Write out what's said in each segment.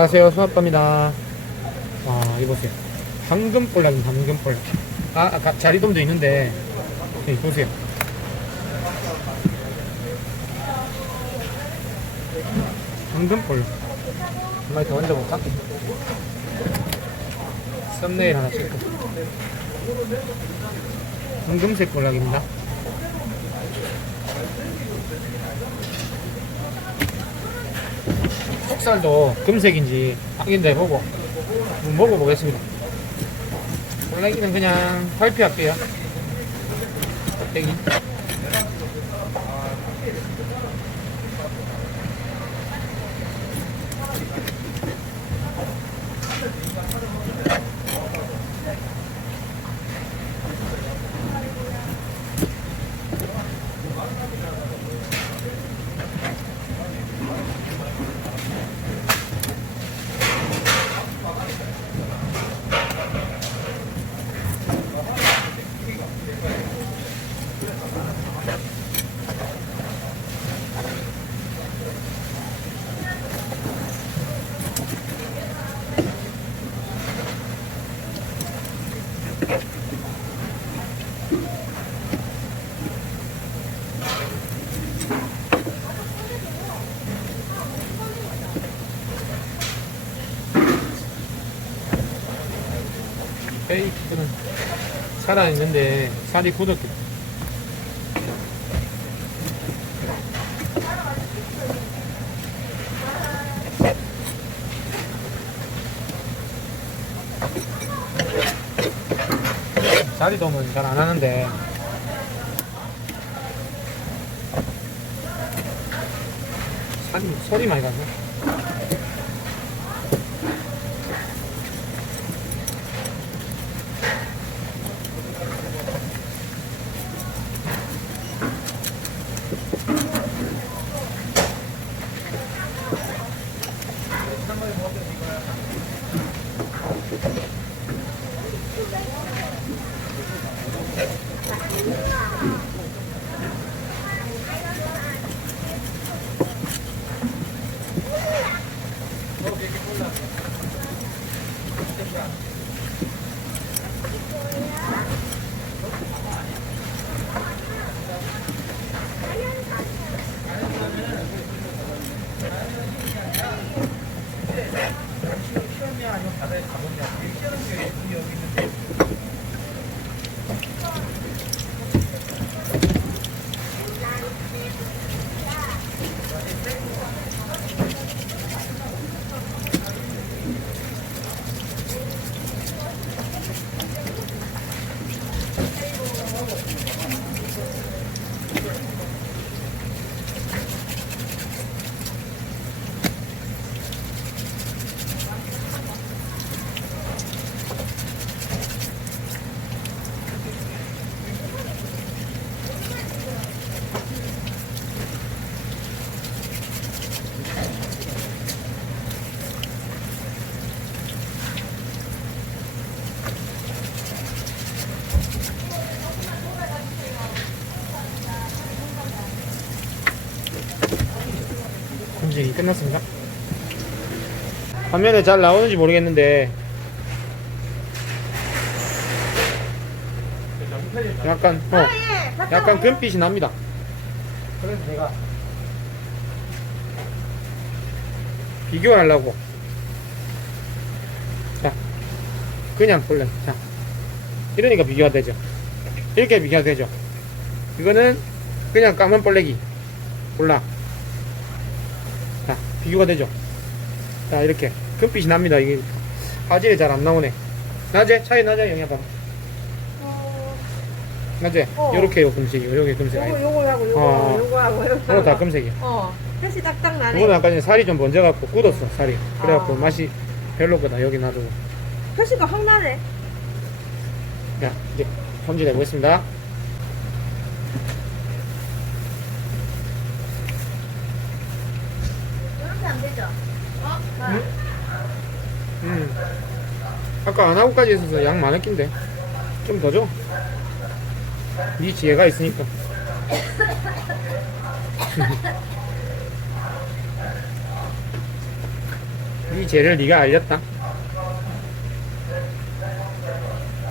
안녕하세요, 수아빠입니다. 와, 이거 보세요. 황금볼락입니다, 황금볼락. 아까 자리돔도 있는데, 여기 보세요. 황금볼락. 한 마리 더 얹어볼까? 썸네일 하나 찍고. 황금색 볼락입니다. 속살도 금색인지 확인해보고 한번 먹어보겠습니다. 볼락이는 그냥 활피할게요. 껍데기. 베이크는 살아있는데 살이 굳었겠다. 자리돔은 잘 안 하는데 소리 많이 가네. 검증이 끝났습니다. 화면에 잘 나오는지 모르겠는데 약간 금빛이 납니다. 그래서 제가 비교하려고 자 그냥 볼래. 자 이러니까 비교가 되죠. 이렇게 비교가 되죠. 이거는 그냥 까만 볼래기 볼락. 자 비교가 되죠. 자 이렇게 금빛이 납니다. 이게 화질이 잘 안 나오네. 낮에 차이 나죠 영양감. 낮에 요렇게요 금색이요. 요게 금색. 요거하고 요거 다 금색이야. 햇이 딱딱 나네. 이거는 아까 전에 살이 좀 번져갖고 굳었어 살이. 그래갖고 맛이 별로거다. 여기 놔두고. 햇이가 확 나네. 자 이제 손질해 보겠습니다. 이렇게 안 되죠? 아까 안 하고까지 있어서 양 많을 낀데 좀 더 줘. 네 지혜가 있으니까. 네 죄를 네가 알렸다.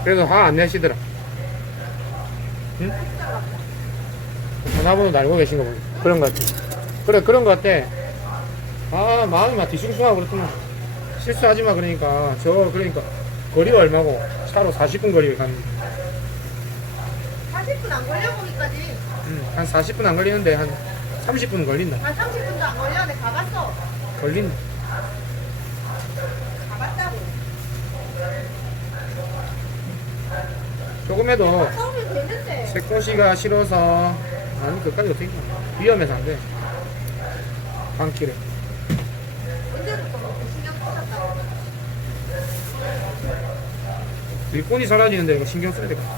그래도 화 안 내시더라. 응? 전화번호 알고 계신 거 보니 그런 거 같아. 그래 그런 거 같아. 아 마음이 막 뒤숭숭하고 그렇구나. 실수하지 마. 그러니까 그러니까 거리가 얼마고 차로 40분 거리를 가는. 40분 안 걸려 거기까지. 한 40분 안 걸리는데 한 30분 걸린다. 한 30분도 안 걸려. 내가 가봤어. 걸린다. 가봤다고. 조금 해도 서울이 되는데. 새꼬시가 싫어서 아니 그까지 어떻게 가. 위험해서 안 돼. 방길에. 언제부터 그렇게 신경 쓰셨다고. 일꾼이 사라지는데 이거 신경 써야 되겠다.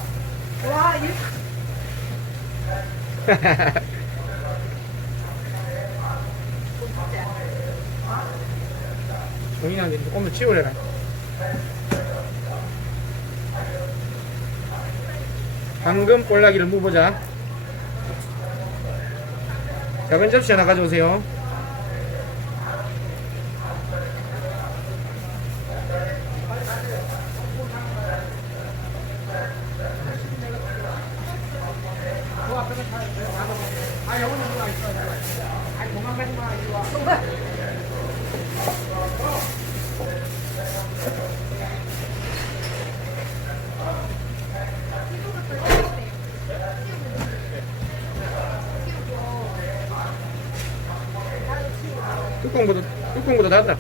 와, 일. 종이나 조금만 치우래라. 방금 볼라기를 무보자. 작은 접시 하나 가져오세요. 뚜껑부터 닫아.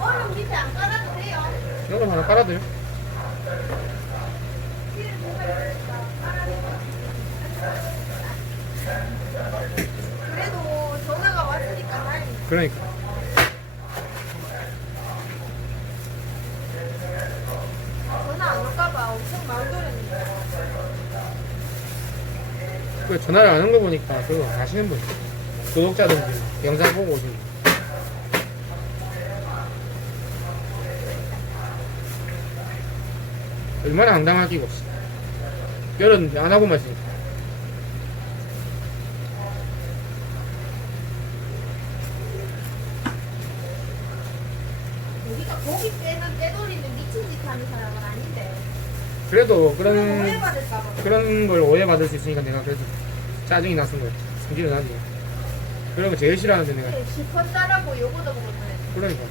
얼음 밑에 안 깔아도 돼요. 이거 하나 깔아둬요. 그래도 전화가 왔으니까 다행이다. 그러니까. 전화 안 올까봐 엄청 마음고렸는데. 그 전화를 안 한 거 보니까 그거 아시는 분. 구독자든지 영상 보고 오신 분. 얼마나 황당하기고. 열은 안 하고만 있으니까. 우리가 고기 빼는 떼돌이는 미친 짓 하는 사람은 아닌데. 그래도 그런 그런 오해받을까봐. 그런 걸 오해받을 수 있으니까 내가 그래도 짜증이 났은 거야. 성질이 나지. 그런 거 제일 싫어하는데 내가. 실컷 짜라고 요거도 먹었네. 그러니까.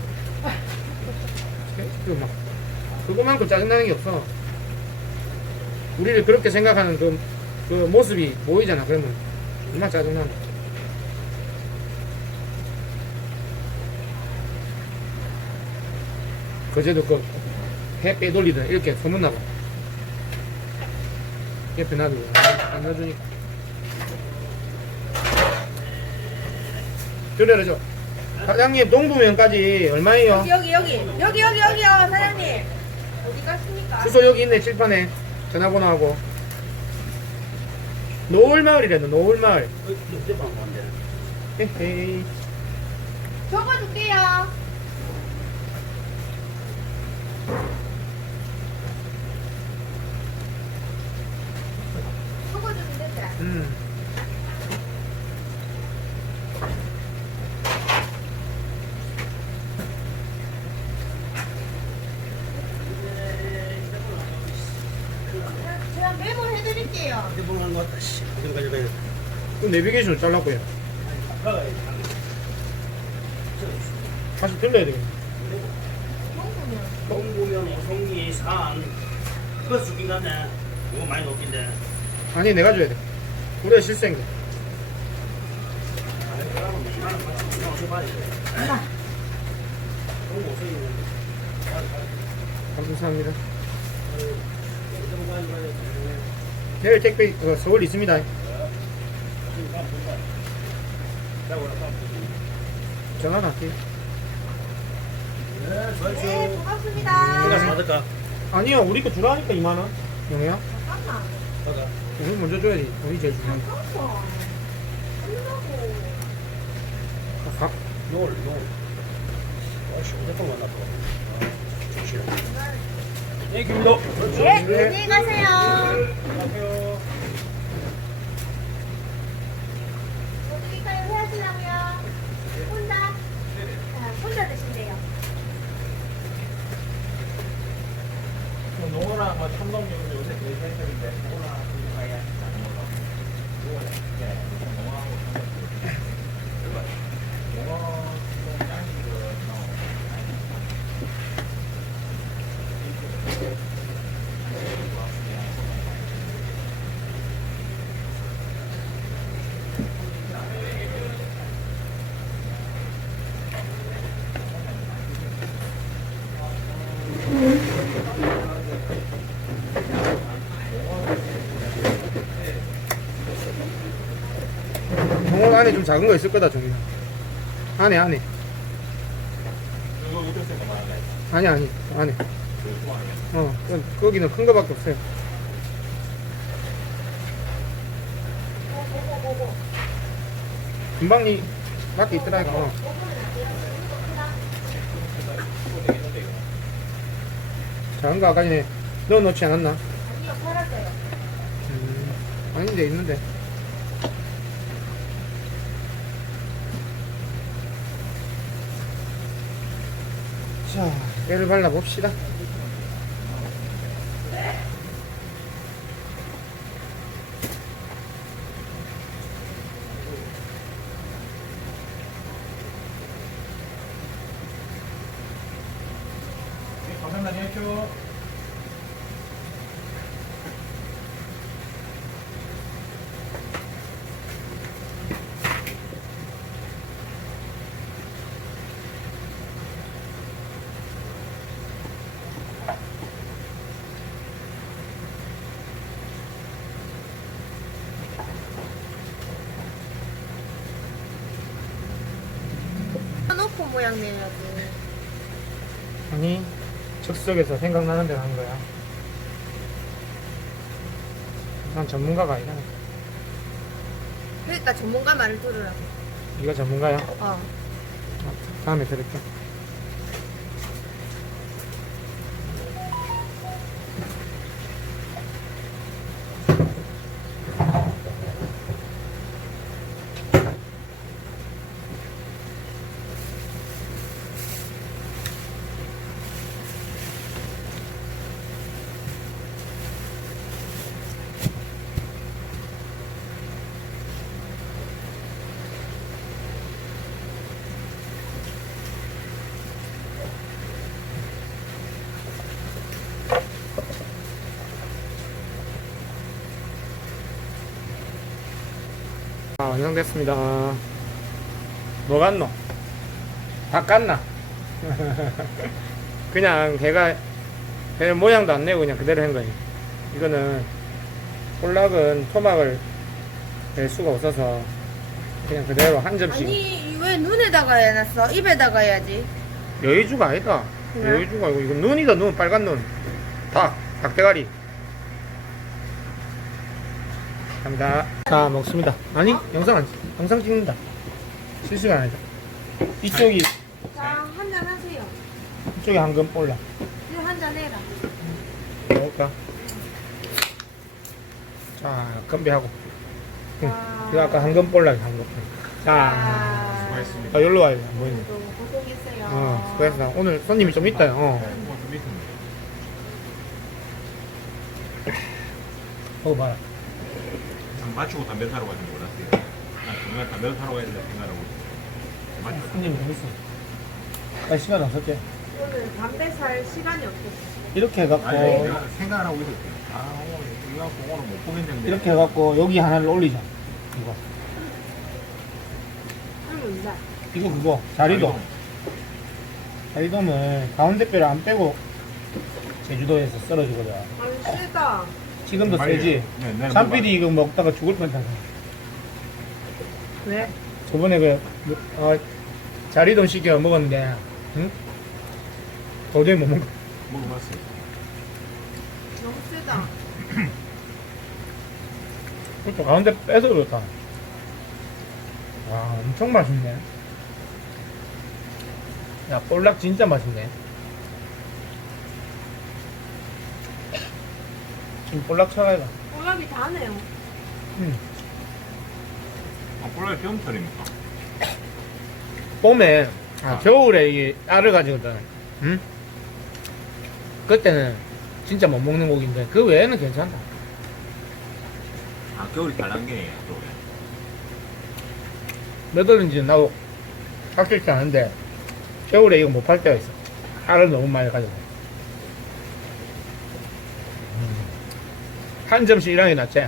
막 그거만큼 짜증나는 게 없어. 우리를 그렇게 생각하는 그 모습이 보이잖아. 그러면 얼마나 짜증나는 거야. 그제도 해 빼돌리든 이렇게 소문나봐. 옆에 놔두고 안 넣어주니까. 줄여줘. 사장님 동부면까지 얼마예요? 여기요, 사장님. 어디 갔습니까? 주소 여기 있네. 칠판에 전화번호하고. 노을마을이래너. 노을마을. 헤헤이. 적어줄게요. 적어주면 된대. 제가 메모해드릴게요. 해보는 것 같다. 씨, 이거 가져가야 돼. 그 내비게이션을 잘랐고요. 다시 들려야 되겠네. 먹으면. 동구면 오송리 산 그거 죽긴 같네. 이거 많이 높긴데. 아니 내가 줘야 돼. 우리가 실수한 거. 아니, 그러면 2만 원 맞추면 그냥 어서 봐야 돼. 동구 오송리 감사합니다. 내일 택배 서울 있습니다. 전화 갈게요. 네, 네, 수고하십시오. 고맙습니다. 내가 받을까? 아니요, 우리 거 주라니까 2만원. 영애야? 잠깐만. 받아. 우리 먼저 줘야지. 우리 제일 중요한 거. 잠깐만. 끝나고. 가. 노을. 아씨, 어젯밤 만났어. 좋지. 예, 김도. 네, 안녕히 가세요. 안녕하세요. 어디까지 하시려고요? 혼자? 혼자 드신대요. 농어랑 뭐 참돔 요새 요새 제일 센터인데 농어랑 가야 안 먹어. 네, 농어하고 농어 좀 짱이 동원 안에 좀 작은 거 있을 거다, 종이. 안에. 이거 우드센터 말하는 아니, 안에. 거기는 큰 거밖에 없어요. 금방 이 밖에 있더라니까. 작은 거 아까 전에 넣어놓지 않았나? 아니요, 팔았어요. 아닌데, 있는데. 자, 깨를 발라봅시다. 감사합니다. 안녕하세요. 놓고 모양 내야지. 아니, 즉석에서 생각나는 대로 한 거야. 난 전문가가 아니잖아. 그러니까 전문가 말을 들으라고. 네가 전문가야? 어. 다음에 들을게. 완성됐습니다. 뭐 같노? 다 깠나? 그냥 배 모양도 안 내고 그냥 그대로 한 거예요. 이거는 볼락은 토막을 낼 수가 없어서 그냥 그대로 한 점씩. 아니, 왜 눈에다가 해놨어? 입에다가 해야지. 여의주가 아니다. 그래? 여의주가 아니고 이거 눈이다. 눈, 빨간 눈. 닭대가리. 갑니다. 자, 먹습니다. 아니, 영상 찍는다. 실수가 아니다. 이쪽이 자, 한잔 하세요. 이쪽이 황금 볼락. 이거 한잔 해라. 먹을까? 자, 건배하고. 이거 아까 황금 볼락 황금. 자, 수고했습니다. 여기로 와야 돼. 안 보이네. 또 고생했어요. 수고했어. 오늘 손님이 좀 있다. 좀 있습니다. 먹어봐라. 맞추고 담배 사러 가지 몰랐어요. 정말 담배 사러 가야 된다 생각하고 맞추고. 손님이 좀 있어. 나 시간 없었지? 오늘 담배 살 시간이 없겠어. 이렇게 해갖고, 아니 내가 생각을 하고 있었어요. 오늘 이거 갖고 오늘 못 보겠는데. 이렇게 해갖고, 여기 하나를 올리자. 이거. 그러면 이제 이거 그거. 자리도. 자리돔을 가운데 뼈를 안 빼고 제주도에서 썰어주거든. 안 쓰다. 지금도 세지? 참피디 이거 먹다가 죽을 뻔했다. 왜? 저번에 자리돔 시켜 먹었는데, 응? 도저히 못 먹어. 먹어봤어요. 너무 쓰다. 그렇죠. 가운데 빼서 그렇다. 와, 엄청 맛있네. 야, 볼락 진짜 맛있네. 지금 볼락 쳐가야. 콜라비 다 하네요. 아, 콜라비 겨울철입니까? 봄에 아. 겨울에 이 알을 가지거든. 응? 그때는 진짜 못 먹는 고기인데 그 외에는 괜찮다. 아, 겨울이 달랑갱이에요, 또. 몇 월인지 나도 확실치 않은데 겨울에 이거 못 팔 때가 있어. 알을 너무 많이 가지고. 한 점씩 일하는 게 낫지.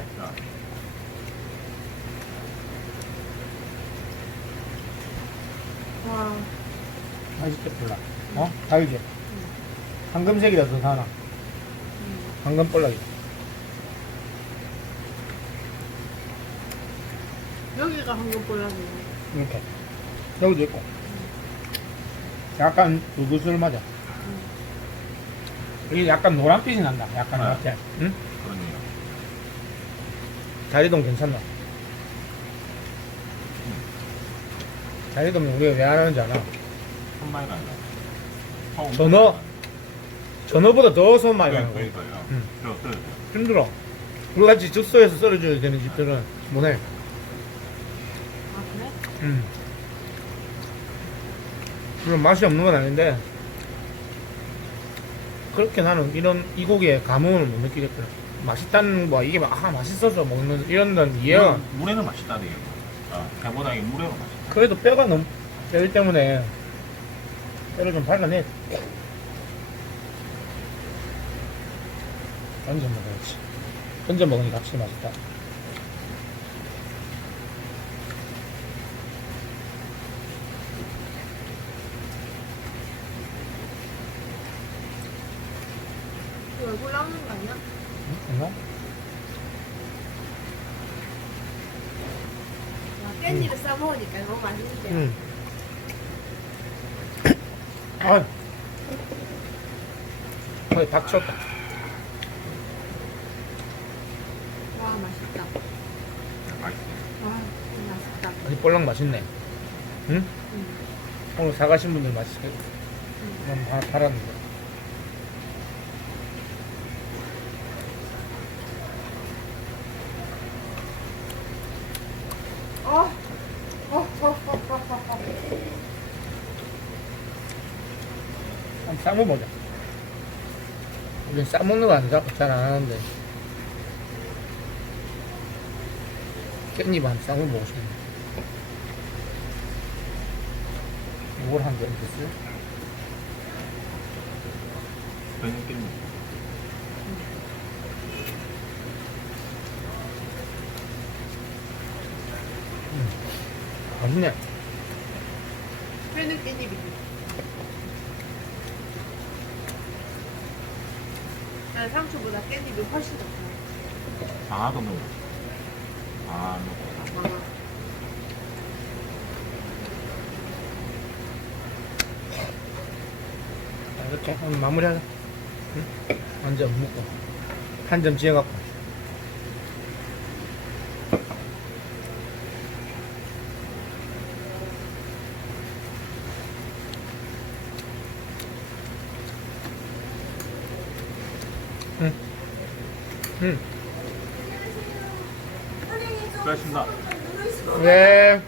와. 맛있게 볼락. 어? 달게. 황금색이라도 사나. 황금 볼락이. 여기가 황금 콜라비네. 이렇게. 여기도 있고. 약간 누구술 맞아. 이게 약간 노란빛이 난다. 약간 네. 이렇게. 응? 그러네요. 자리돔 괜찮나? 자리돔 우리가 왜 안 하는지 알아? 손 많이 간다. 손 전어? 많이 전어보다 더 손 많이 간다. 가는 거야. 그러니까요. 응. 저. 힘들어. 우리같이 즉석에서 썰어줘야 되는 집들은 못해. 아, 그래? 물론 맛이 없는 건 아닌데 그렇게 나는 이 고기에 감흥을 못 느끼겠더라. 맛있다는 뭐 이게 맛있어서 먹는 이런 건 이해가. 물에는 맛있다, 되게. 아, 배보다 이게 물에는 맛있다. 그래도 뼈가 너무 뼈 때문에 뼈를 좀 발라내. 얹어 먹어야지. 얹어 먹으니까 확실히 맛있다. 이거 얼굴 나오는 거 아니야? 됐나? 와, 깻잎을 싸 먹으니까 너무 맛있는데. 응. 아, 거의 박 쳤다. 와, 맛있다. 맛있어요. 와, 맛있다. 아니 볼락 맛있네. 응? 응. 오늘 사가신 분들 맛있게. 난 하나 팔았는데. 어. 한번 싸먹어보자. 우린 싸먹는 거 잘 안 하는데. 깻잎 한번 싸먹어보고 싶네. 이걸 한 개 됐어요? 그냥 깻잎. 맛있네. 회는 깻잎이지. 난 상추보다 깻잎이 훨씬 더 좋아. 장아도 넣어. 아, 넣고. 많아. 자, 이렇게 한번 마무리하자. 응? 한 점 먹고. 한 점 지어갖고. 응. 응. 수고하셨습니다. 네.